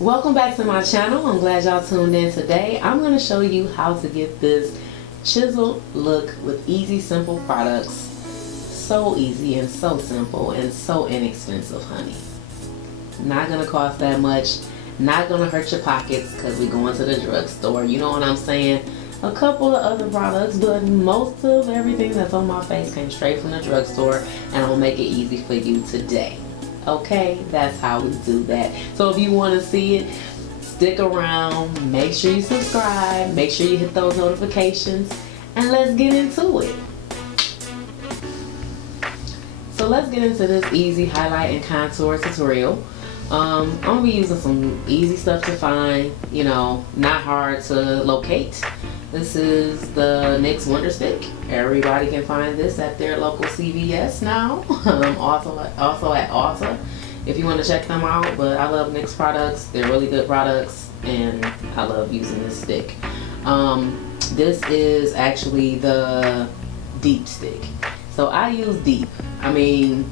Welcome back to my channel. I'm glad y'all tuned in today. I'm going to show you how to get this chiseled look with easy, simple products. So easy and so simple and so inexpensive, honey. Not going to cost that much. Not going to hurt your pockets because we're going to the drugstore. You know what I'm saying? A couple of other products, but most of everything that's on my face came straight from the drugstore, and I'm going to make it easy for you today. Okay, that's how we do that. So if you want to see it, stick around, make sure you subscribe, make sure you hit those notifications, and let's get into it. So let's get into this easy highlight and contour tutorial. I'm going to be using some easy stuff to find, you know, not hard to locate. This is the NYX Wonder Stick. Everybody can find this at their local CVS now. Also at Ulta if you want to check them out. But I love NYX products. They're really good products, and I love using this stick. This is actually the deep stick. So I use deep. I mean,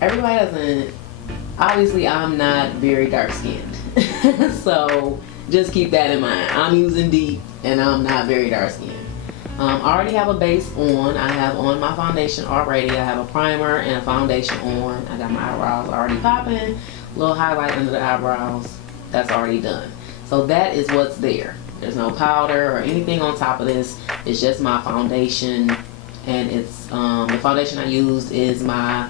everybody doesn't, obviously I'm not very dark skinned. So just keep that in mind. I'm using deep and I'm not very dark skinned. I already have a base on. I have on my foundation already. I have a primer and a foundation on. I got my eyebrows already popping. A little highlight under the eyebrows. That's already done. So that is what's there. There's no powder or anything on top of this. It's just my foundation. And it's the foundation I used is my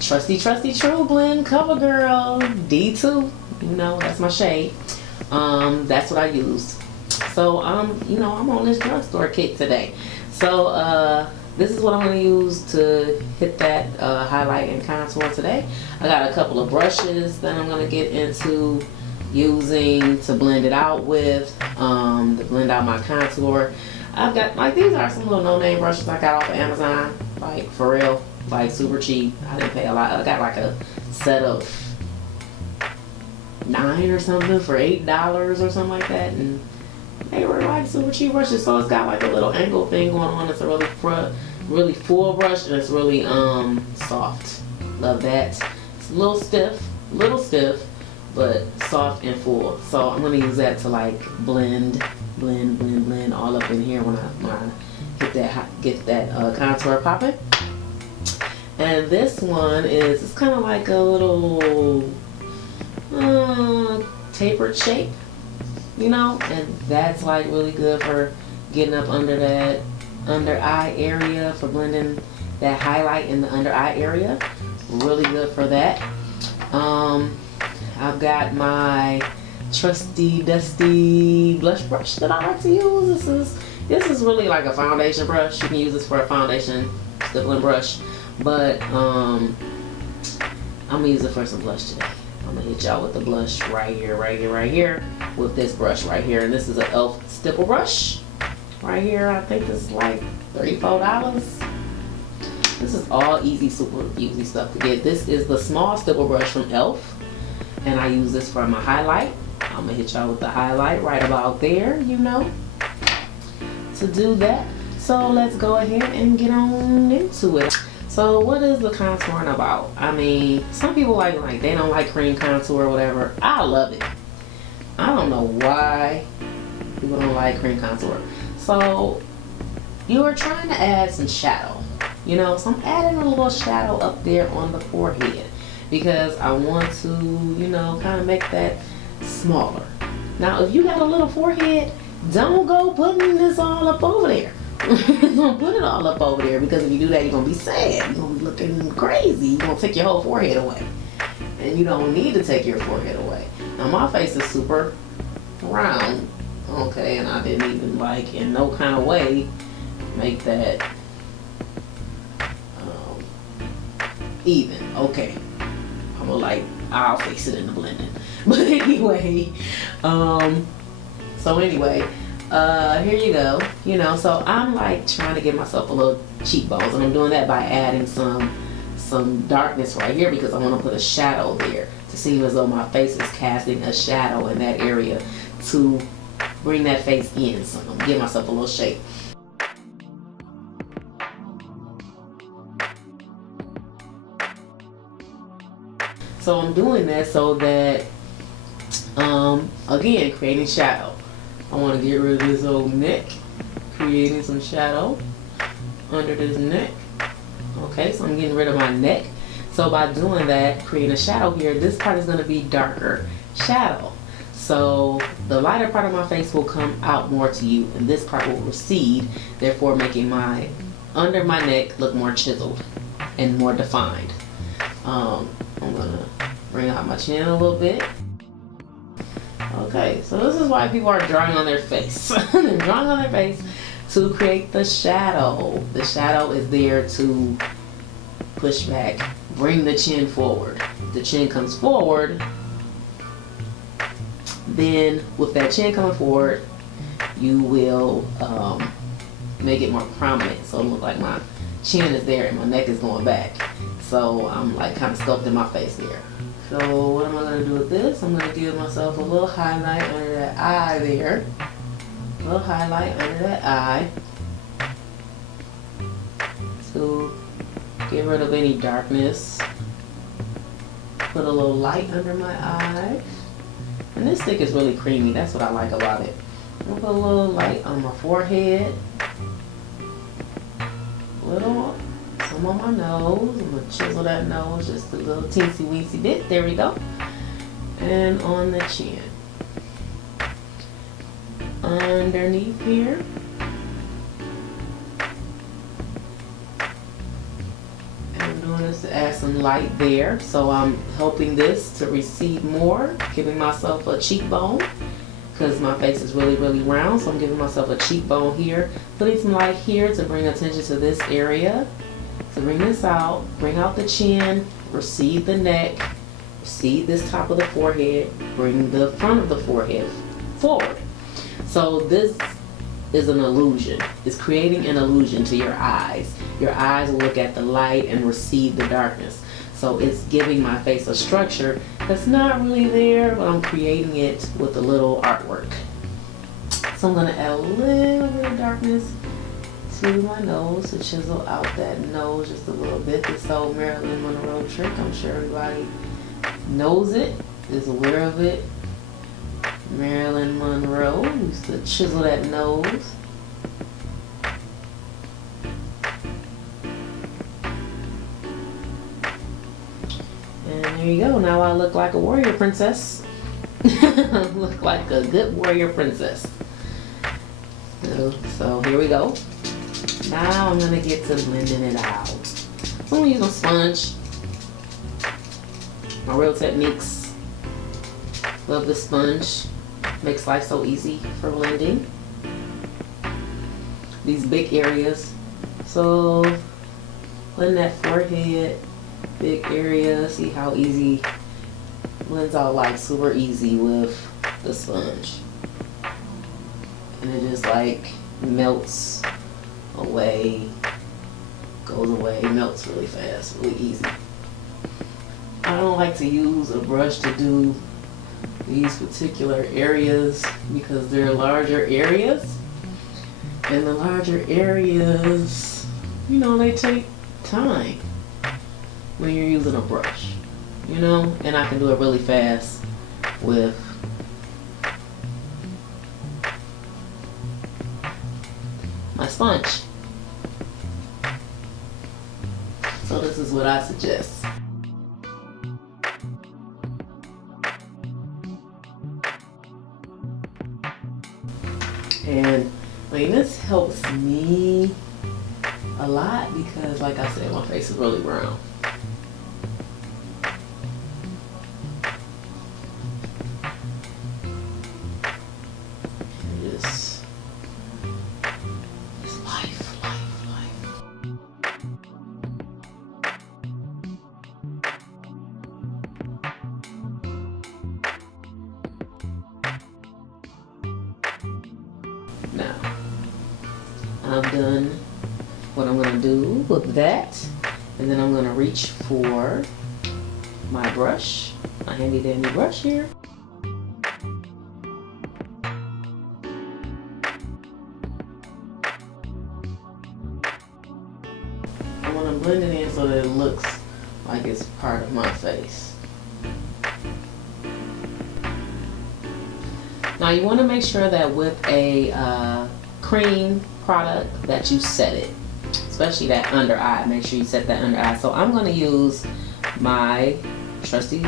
trusty True Blend CoverGirl D2. You know, that's my shade. That's what I used. So you know, I'm on this drugstore kick today. So this is what I'm going to use to hit that highlight and contour today. I got a couple of brushes that I'm going to get into using to blend it out with, to blend out my contour. I've got, like, these are some little no-name brushes I got off of Amazon, like, for real, like, super cheap. I didn't pay a lot. I got like a set of 9 or something for $8 or something like that, and they were like super cheap brushes. So it's got like a little angle thing going on. It's a really full brush, and it's really soft. Love that. It's a little stiff, but soft and full. So I'm gonna use that to like blend all up in here when I get that contour popping. And this one is, it's kind of like a little tapered shape, you know, and that's like really good for getting up under that under eye area, for blending that highlight in the under eye area. Really good for that. I've got my trusty dusty blush brush that I like to use. This is really like a foundation brush. You can use this for a foundation stippling brush, but I'm gonna use it for some blush today. I'm gonna hit y'all with the blush right here with this brush right here. And this is an e.l.f. stipple brush right here. I think this is like $34. This is all easy, super easy stuff to get. This is the small stipple brush from e.l.f. and I use this for my highlight. I'm gonna hit y'all with the highlight right about there, you know, to do that. So let's go ahead and get on into it. So what is the contouring about? I mean, some people like they don't like cream contour or whatever. I love it. I don't know why people don't like cream contour. So you are trying to add some shadow, you know, so I'm adding a little shadow up there on the forehead because I want to, you know, kind of make that smaller. Now if you got a little forehead, don't go putting this all up over there. Don't put it all up over there, because if you do that, you're gonna be sad. You're gonna be looking crazy. You're gonna take your whole forehead away, and you don't need to take your forehead away. Now my face is super round, okay, and I didn't even like in no kind of way make that even. Okay, I'm gonna I'll fix it in the blending. But anyway, so anyway. Here you go. You know, so I'm like trying to give myself a little cheekbones, and I'm doing that by adding some darkness right here because I want to put a shadow there to seem as though my face is casting a shadow in that area to bring that face in. So I'm gonna give myself a little shape. So I'm doing that so that, again, creating shadow. I want to get rid of this old neck, creating some shadow under this neck. Okay, so I'm getting rid of my neck. So by doing that, creating a shadow here, this part is going to be darker shadow. So the lighter part of my face will come out more to you, and this part will recede, therefore making my under my neck look more chiseled and more defined. I'm gonna bring out my chin a little bit. Okay, so this is why people are drawing on their face. They're drawing on their face to create the shadow. The shadow is there to push back, bring the chin forward. The chin comes forward. Then with that chin coming forward, you will make it more prominent. So it'll look like my chin is there and my neck is going back. So I'm like kind of sculpting my face there. So what am I going to do with this? I'm going to give myself a little highlight under that eye there. A little highlight under that eye. To get rid of any darkness. Put a little light under my eye. And this stick is really creamy. That's what I like about it. I'm going to put a little light on my forehead. Some on my nose. I'm going to chisel that nose just a little teensy weensy bit. There we go. And on the chin. Underneath here. I'm doing this to add some light there. So I'm helping this to recede more. Giving myself a cheekbone. Because my face is really, really round. So I'm giving myself a cheekbone here. Putting some light here to bring attention to this area. So bring this out, bring out the chin, recede the neck, recede this top of the forehead, bring the front of the forehead forward. So this is an illusion. It's creating an illusion to your eyes. Your eyes will look at the light and recede the darkness. So it's giving my face a structure that's not really there, but I'm creating it with a little artwork. So I'm gonna add a little bit of darkness to my nose to chisel out that nose just a little bit. This old Marilyn Monroe trick, I'm sure everybody knows it, is aware of it. Marilyn Monroe used to chisel that nose. And there you go. Now I look like a warrior princess. I look like a good warrior princess. So here we go. Now I'm gonna get to blending it out. So I'm gonna use a sponge. My Real Techniques. Love the sponge. Makes life so easy for blending. These big areas. So blend that forehead, big area. See how easy blends out, like super easy with the sponge. And it just like melts away, goes away, melts really fast, really easy. I don't like to use a brush to do these particular areas because they're larger areas, and the larger areas, you know, they take time when you're using a brush, you know, and I can do it really fast with my sponge. So this is what I suggest. And I mean, this helps me a lot because, like I said, my face is really brown. Just life. Now, I'm done what I'm going to do with that, and then I'm going to reach for my brush, my handy dandy brush here. I want to blend it in so that it looks like it's part of my face. Now you want to make sure that with a cream product that you set it, especially that under eye. Make sure you set that under eye. So I'm going to use my trusty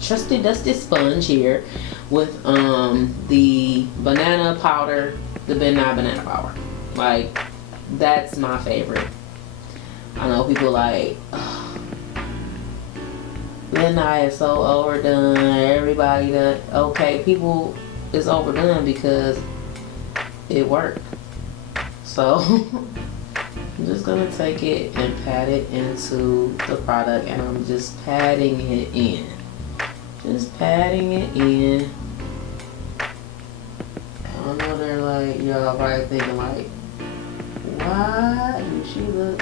dusty sponge here with the banana powder, the Ben Nye banana powder. Like, that's my favorite. I know people like, oh, Ben Nye is so overdone. Everybody done. Okay, people, it's overdone because it worked. So I'm just gonna take it and pat it into the product, and I'm just patting it in. Just patting it in. I know they're like, y'all probably thinking like, why does she look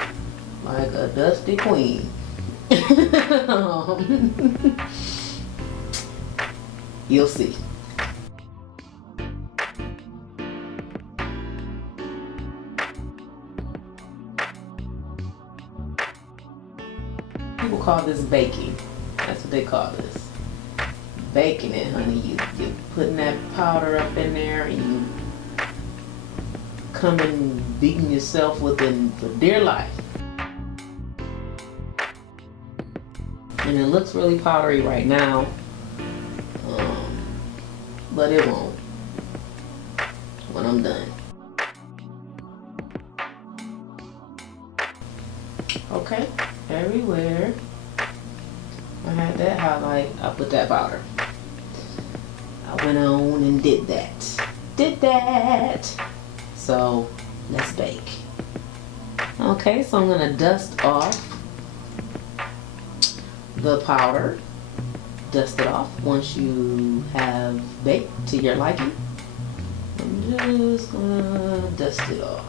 like a dusty queen? You'll see. People call this baking. That's what they call this. Baking it, honey. You're putting that powder up in there, and you coming beating yourself within for dear life. And it looks really powdery right now, but it won't when I'm done. Okay, everywhere I had that highlight, I put that powder. I went on and did that. So let's bake. Okay, so I'm gonna dust off the powder. Dust it off once you have baked to your liking. I'm just gonna dust it off.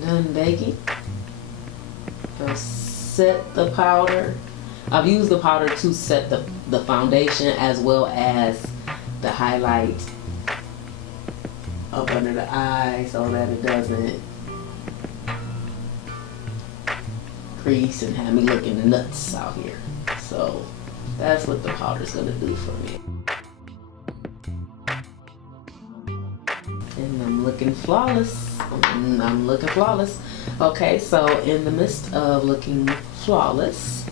Done baking. I'll set the powder. I've used the powder to set the foundation as well as the highlight up under the eye so that it doesn't crease and have me looking nuts out here. So that's what the powder's gonna do for me. And I'm looking flawless. I'm looking flawless. Okay, so in the midst of looking flawless,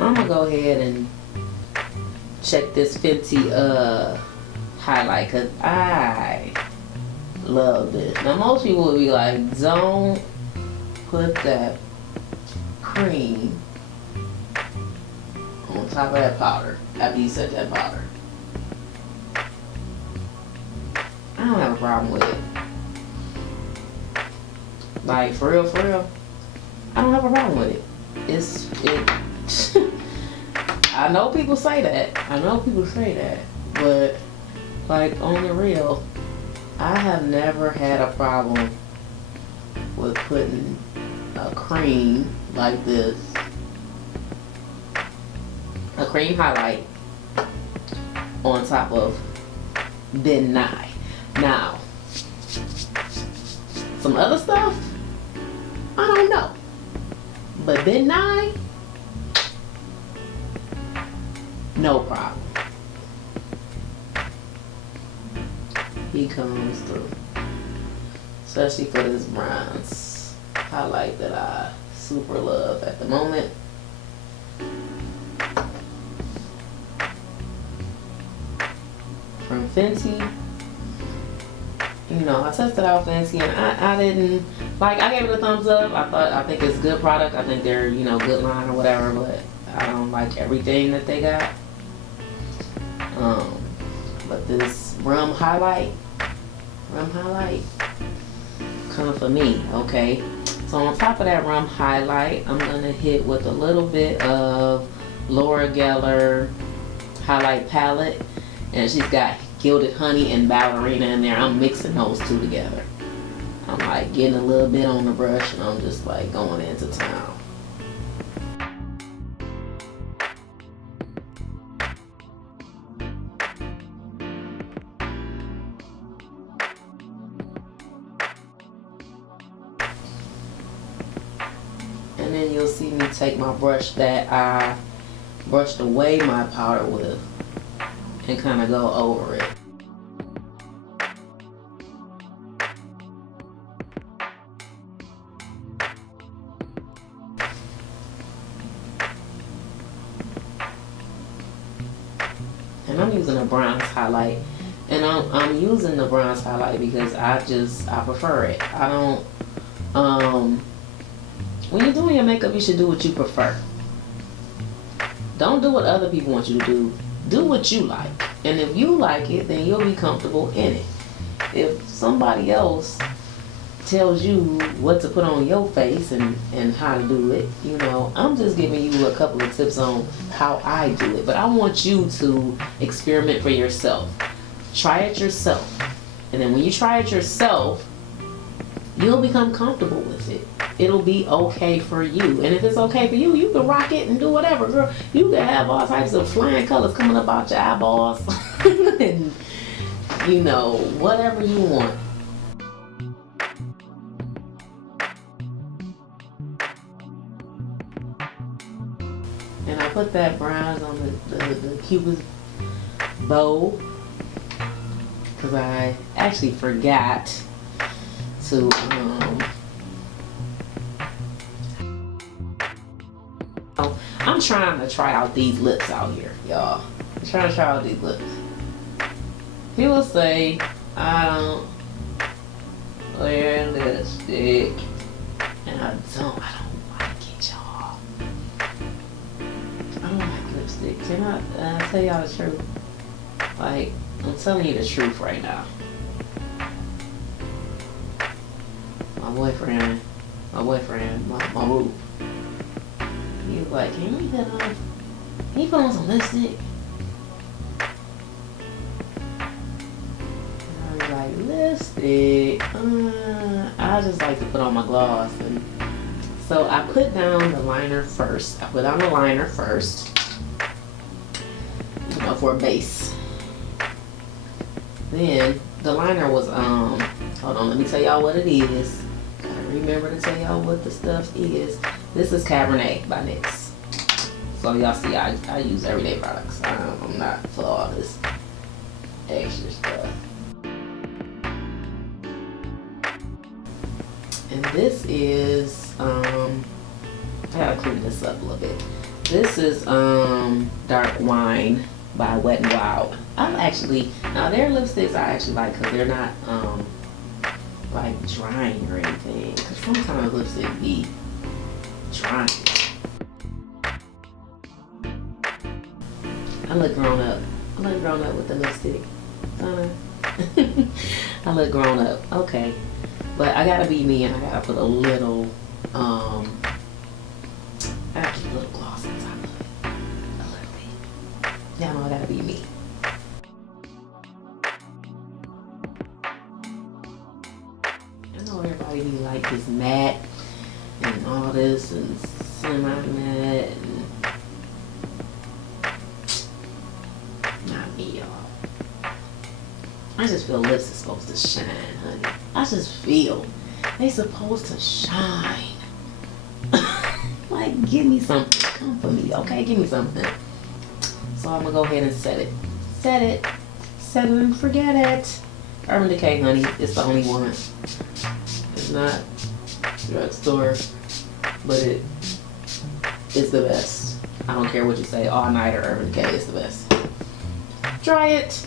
I'm gonna go ahead and check this Fenty highlight, because I love this. Now most people would be like, don't put that cream on top of that powder after you set that powder. I don't have a problem with it. Like, for real, I don't have a problem with it. I know people say that. But, like, on the real, I have never had a problem with putting a cream like this, a cream highlight, on top of Ben Nye. Now, some other stuff, I don't know. But Ben Nye, no problem. He comes through. Especially for this bronze highlight that I super love at the moment. From Fenty. You know, I tested out Fenty and I didn't, like, I gave it a thumbs up. I think it's a good product. I think they're, you know, good line or whatever, but I don't like everything that they got. But this rum highlight, come for me, okay? So on top of that rum highlight, I'm gonna hit with a little bit of Laura Geller highlight palette, and she's got Gilded Honey and Ballerina in there. I'm mixing those two together. I'm like getting a little bit on the brush, and I'm just like going into town. you'll see me take my brush that I brushed away my powder with and kind of go over it. And I'm using a bronze highlight, and I'm using the bronze highlight because I prefer it. I don't when you're doing your makeup, you should do what you prefer. Don't do what other people want you to do. Do what you like, and if you like it, then you'll be comfortable in it. If somebody else tells you what to put on your face and how to do it, you know, I'm just giving you a couple of tips on how I do it, but I want you to experiment for yourself. Try it yourself, and then when you try it yourself, you'll become comfortable with it. It'll be okay for you, and if it's okay for you, you can rock it and do whatever, girl. You can have all types of flying colors coming up out your eyeballs and, you know, whatever you want. And I put that bronze on the Cupid's bow because I actually forgot to I'm trying to try out these lips out here, y'all. I'm trying to try out these lips. People say I don't wear lipstick, and I don't like it, y'all. I don't like lipstick. Can I tell y'all the truth? Like, I'm telling you the truth right now. My boyfriend, my boo. He was like, can you put on some lipstick? And I was like, lipstick? I just like to put on my gloss. And so I put down the liner first. I put on the liner first, you know, for a base. Then the liner was, hold on, let me tell y'all what it is. Gotta remember to tell y'all what the stuff is. This is Cabernet by NYX. So y'all see, I use everyday products. I'm not for all this extra stuff. And this is, I gotta clean this up a little bit. This is Dark Wine by Wet n Wild. Now their lipsticks I actually like because they're not like drying or anything. Because sometimes lipstick be drying. I look grown up. I look grown up with the lipstick. I look grown up. Okay. But I gotta be me, and I gotta put a little I gotta put a little gloss on top of it. A little bit. Yeah, no, I gotta be me. I know everybody be like this matte and all this and semi-matte and not me, y'all. I just feel lips is supposed to shine, honey. I just feel they supposed to shine. Like, give me something. Come for me, okay? Give me something. So I'm gonna go ahead and set it. Set it. Set it and forget it. Urban Decay, honey. It's the only one. It's not drugstore, but it is the best. I don't care what you say. All Night or Urban Decay is the best. Try it.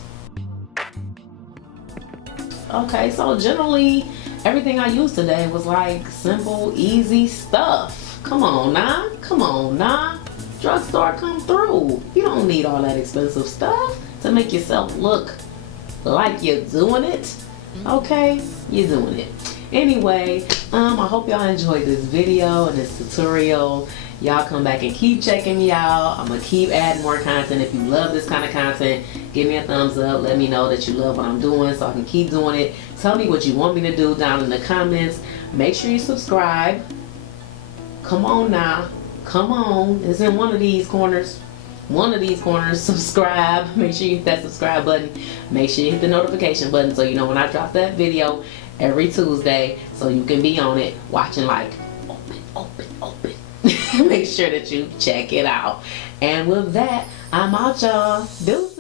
Okay, so generally everything I used today was like simple, easy stuff. Come on now. Come on now. Drugstore come through. You don't need all that expensive stuff to make yourself look like you're doing it. Okay? You're doing it. Anyway, I hope y'all enjoyed this video and this tutorial. Y'all come back and keep checking me out. I'm gonna keep adding more content. If you love this kind of content, give me a thumbs up. Let me know that you love what I'm doing so I can keep doing it. Tell me what you want me to do down in the comments. Make sure you subscribe. Come on now. Come on. It's in one of these corners. One of these corners. Subscribe. Make sure you hit that subscribe button. Make sure you hit the notification button so you know when I drop that video every Tuesday, so you can be on it watching like open. make sure that you check it out. And with that, I'm out, y'all. Deuces.